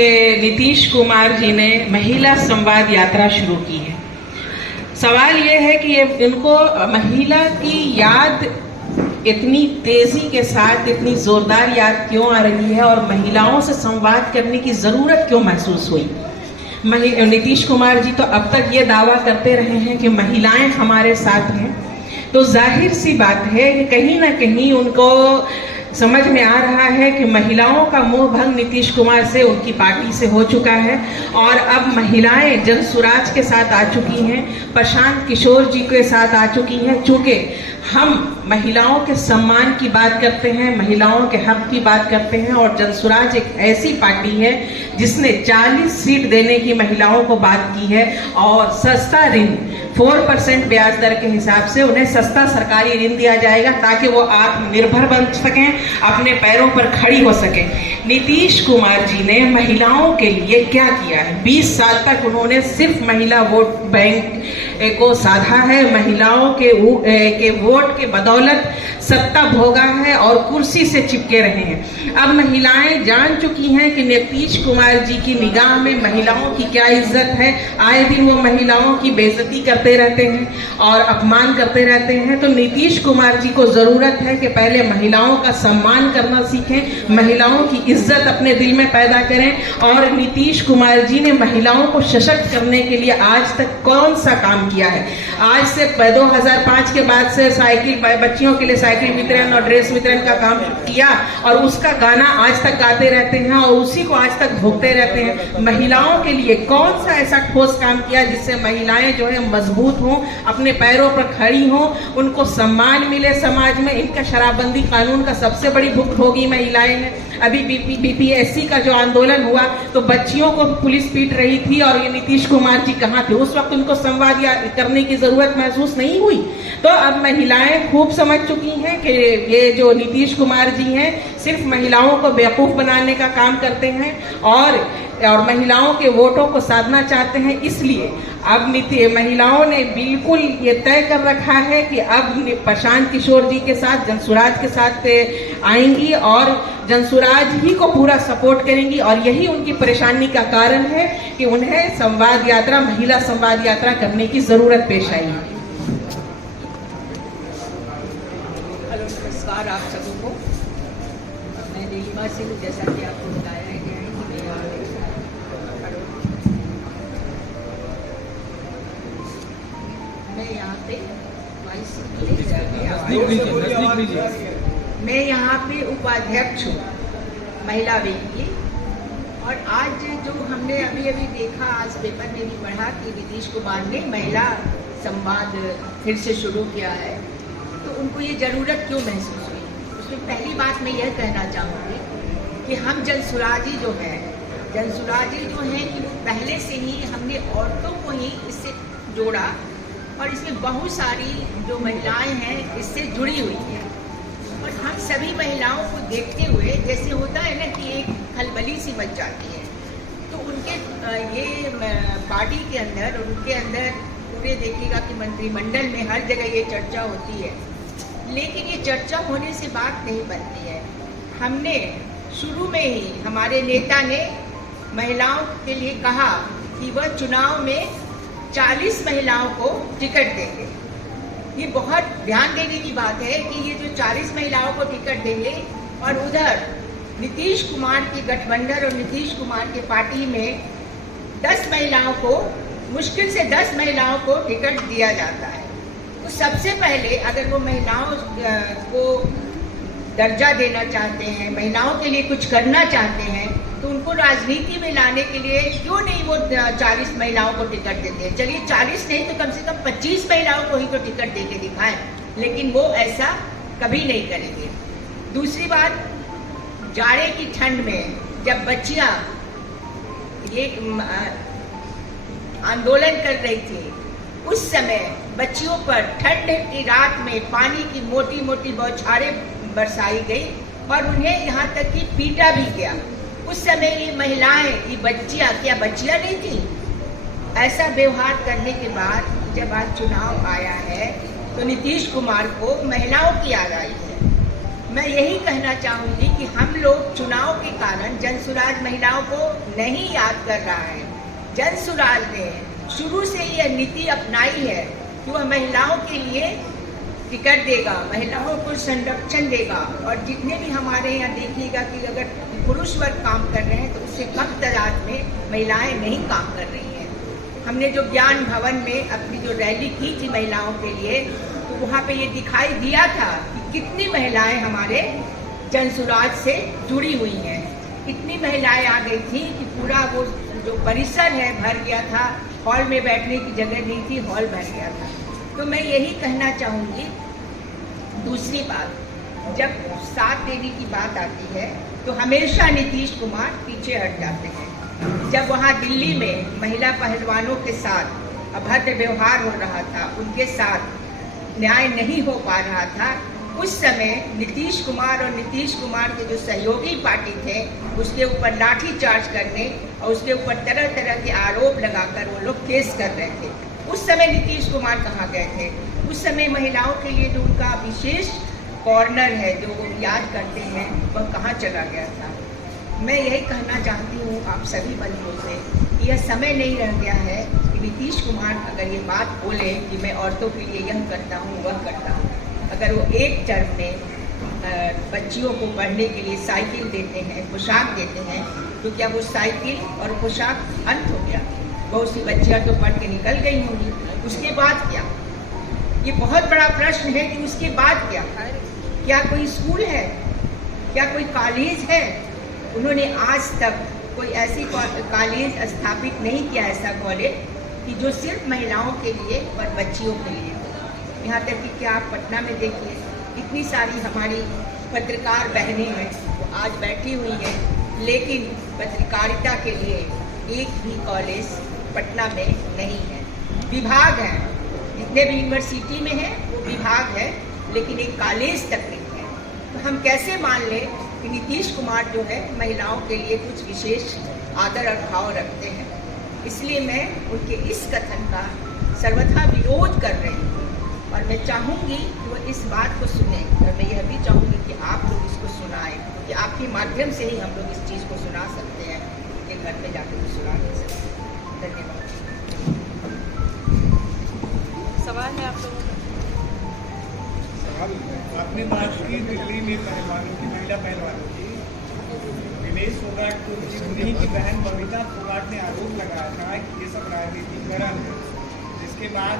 नीतीश कुमार जी ने महिला संवाद यात्रा शुरू की है। सवाल ये है कि इनको महिला की याद इतनी तेजी के साथ, इतनी जोरदार याद क्यों आ रही है और महिलाओं से संवाद करने की जरूरत क्यों महसूस हुई। नीतीश कुमार जी तो अब तक ये दावा करते रहे हैं कि महिलाएं हमारे साथ हैं, तो जाहिर सी बात है कि कहीं ना कहीं उनको समझ में आ रहा है कि महिलाओं का मोह भंग नीतीश कुमार से, उनकी पार्टी से हो चुका है और अब महिलाएं जनसुराज के साथ आ चुकी हैं, प्रशांत किशोर जी के साथ आ चुकी हैं। चूंकि हम महिलाओं के सम्मान की बात करते हैं, महिलाओं के हक की बात करते हैं और जनसुराज एक ऐसी पार्टी है जिसने 40 सीट देने की महिलाओं को बात की है और सस्ता ऋण 4% ब्याज दर के हिसाब से उन्हें सस्ता सरकारी ऋण दिया जाएगा ताकि वो आत्मनिर्भर बन सकें, अपने पैरों पर खड़ी हो सकें। नीतीश कुमार जी ने महिलाओं के लिए क्या किया है? 20 साल तक उन्होंने सिर्फ महिला वोट बैंक को साधा है, महिलाओं के वोट के बदौलत सत्ता भोगा है और कुर्सी से चिपके रहे हैं। अब महिलाएं जान चुकी हैं कि नीतीश कुमार जी की निगाह में महिलाओं की क्या इज्जत है। आए दिन वो महिलाओं की बेइज्जती करते रहते हैं और अपमान करते रहते हैं। तो नीतीश कुमार जी को जरूरत है कि पहले महिलाओं का सम्मान करना सीखें, महिलाओं की इज्जत अपने दिल में पैदा करें। और नीतीश कुमार जी ने महिलाओं को सशक्त करने के लिए आज तक कौन सा काम किया है? आज से 2005 के बाद से साइकिल, बच्चियों के लिए साइकिल वितरण और ड्रेस वितरण का काम किया और उसका गाना आज तक गाते रहते हैं और उसी को आज तक भोगते रहते हैं। महिलाओं के लिए कौन सा ऐसा ठोस काम किया जिससे महिलाएं जो है मजबूत हों, अपने पैरों पर खड़ी हों, उनको सम्मान मिले समाज में। इनका शराबबंदी कानून का सबसे बड़ी भुक्तभोगी महिलाएं हैं। अभी बीपीएससी का जो आंदोलन हुआ तो बच्चियों को पुलिस पीट रही थी और ये नीतीश कुमार जी कहाँ थे? उस वक्त उनको संवाद करने की जरूरत महसूस नहीं हुई। तो अब महिलाएं खूब समझ चुकी हैं कि ये जो नीतीश कुमार जी हैं सिर्फ महिलाओं को बेवकूफ बनाने का काम करते हैं और महिलाओं के वोटों को साधना चाहते हैं। इसलिए अब महिलाओं ने बिल्कुल ये तय कर रखा है कि अब प्रशांत किशोर जी के साथ, जनसुराज के साथ आएंगी और जनसुराज ही को पूरा सपोर्ट करेंगी। और यही उनकी परेशानी का कारण है कि उन्हें संवाद यात्रा, महिला संवाद यात्रा करने की जरूरत पेश आई है। हेलो, नमस्कार आप सबों को। मैं नीलिमा सिंह, जैसा कि आपको बताया गया है कि मैं यहाँ पे उपाध्यक्ष हूँ महिला विंग की। और आज जो हमने अभी देखा, आज पेपर में भी पढ़ा कि नीतीश कुमार ने महिला संवाद फिर से शुरू किया है, तो उनको ये ज़रूरत क्यों महसूस हुई? उसमें पहली बात मैं यह कहना चाहूँगी कि हम जनसुराजी जो हैं कि वो पहले से ही हमने औरतों को ही इससे जोड़ा और इसमें बहुत सारी जो महिलाएं हैं इससे जुड़ी हुई हैं। और हम सभी महिलाओं को देखते हुए, जैसे होता है ना कि एक खलबली सी मच जाती है, तो उनके ये पार्टी के अंदर और उनके अंदर पूरे देखिएगा कि मंत्रिमंडल में हर जगह ये चर्चा होती है, लेकिन ये चर्चा होने से बात नहीं बनती है। हमने शुरू में ही, हमारे नेता ने महिलाओं के लिए कहा कि वह चुनाव में 40 महिलाओं को टिकट देंगे। ये बहुत ध्यान देने की बात है कि ये जो 40 महिलाओं को टिकट देंगे और उधर नीतीश कुमार की गठबंधन और नीतीश कुमार की पार्टी में 10 महिलाओं को, मुश्किल से 10 महिलाओं को टिकट दिया जाता है। तो सबसे पहले अगर वो महिलाओं को दर्जा देना चाहते हैं, महिलाओं के लिए कुछ करना चाहते हैं, तो उनको राजनीति में लाने के लिए क्यों नहीं वो 40 महिलाओं को टिकट देते हैं? चलिए 40 नहीं तो कम से कम 25 महिलाओं को ही तो टिकट दे के दिखाएं, लेकिन वो ऐसा कभी नहीं करेंगे। दूसरी बात, जाड़े की ठंड में जब बच्चियां ये आंदोलन कर रही थी, उस समय बच्चियों पर ठंड की रात में पानी की मोटी मोटी बौछारें बरसाई गई और उन्हें यहाँ तक कि पीटा भी गया। उस समय ये महिलाएं, ये बच्चियां, क्या बच्चियां नहीं थी? ऐसा व्यवहार करने के बाद जब आज चुनाव आया है तो नीतीश कुमार को महिलाओं की याद आई है मैं यही कहना चाहूँगी कि हम लोग चुनाव के कारण जनसुराज महिलाओं को नहीं याद कर रहा है। जनसुराज ने शुरू से यह नीति अपनाई है कि वह महिलाओं के लिए टिकट देगा, महिलाओं को संरक्षण देगा, और जितने भी हमारे यहाँ देखिएगा कि अगर पुरुष वर्ग काम कर रहे हैं तो उससे कम तादाद में महिलाएं नहीं काम कर रही हैं। हमने जो ज्ञान भवन में अपनी जो रैली की थी महिलाओं के लिए, तो वहाँ पे ये दिखाई दिया था कि कितनी महिलाएं हमारे जनसुराज से जुड़ी हुई हैं। इतनी महिलाएं आ गई थी कि पूरा वो जो परिसर है भर गया था, हॉल में बैठने की जगह नहीं थी, हॉल भर गया था। तो मैं यही कहना चाहूँगी। दूसरी बात, जब साथ देने की बात आती है तो हमेशा नीतीश कुमार पीछे हट जाते हैं। जब वहाँ दिल्ली में महिला पहलवानों के साथ अभद्र व्यवहार हो रहा था, उनके साथ न्याय नहीं हो पा रहा था, उस समय नीतीश कुमार और नीतीश कुमार के जो सहयोगी पार्टी थे उसके ऊपर लाठी चार्ज करने और उसके ऊपर तरह तरह के आरोप लगाकर वो लोग केस कर रहे थे। उस समय नीतीश कुमार कहाँ गए थे? उस समय महिलाओं के लिए जो उनका विशेष कॉर्नर है जो वो याद करते हैं, वह कहाँ चला गया था? मैं यही कहना चाहती हूँ आप सभी बंधुओं से कि यह समय नहीं रह गया है कि नीतीश कुमार अगर ये बात बोले कि मैं औरतों के लिए यह करता हूँ वह करता हूँ, अगर वो एक टर्म में बच्चियों को पढ़ने के लिए साइकिल देते हैं, पोशाक देते हैं, तो क्या वो साइकिल और पोशाक अंत हो गया? बहुत सी बच्चियाँ तो पढ़ के निकल गई होंगी, उसके बाद क्या? ये बहुत बड़ा प्रश्न है कि उसके बाद क्या? क्या कोई स्कूल है? क्या कोई कॉलेज है? उन्होंने आज तक कोई ऐसी कॉलेज स्थापित नहीं किया, ऐसा कॉलेज कि जो सिर्फ महिलाओं के लिए और बच्चियों के लिए। यहाँ तक कि क्या आप पटना में देखिए, इतनी सारी हमारी पत्रकार बहनें हैं वो आज बैठी हुई हैं, लेकिन पत्रकारिता के लिए एक भी कॉलेज पटना में नहीं है। विभाग है, जितने भी यूनिवर्सिटी में है वो विभाग है, लेकिन एक कॉलेज तक नहीं है। तो हम कैसे मान लें कि नीतीश कुमार जो है महिलाओं के लिए कुछ विशेष आदर और भाव रखते हैं? इसलिए मैं उनके इस कथन का सर्वथा विरोध कर रही हूँ और मैं चाहूँगी कि वो इस बात को सुने, और मैं यह भी चाहूँगी कि आप लोग इसको सुनाएं, क्योंकि आपके माध्यम से ही हम लोग इस चीज़ को सुना सकते हैं, कि घर में जाकर भी सुना नहीं सकते। धन्यवाद। सवाल है आप लोगों का? आपने बात की दिल्ली में पहलवानों की, महिला पहलवानों की। विनेश फोगाट को उन्हीं की बहन बबीता फोगाट ने आरोप लगाया था कि ये सब राजनीतिकरण है, जिसके बाद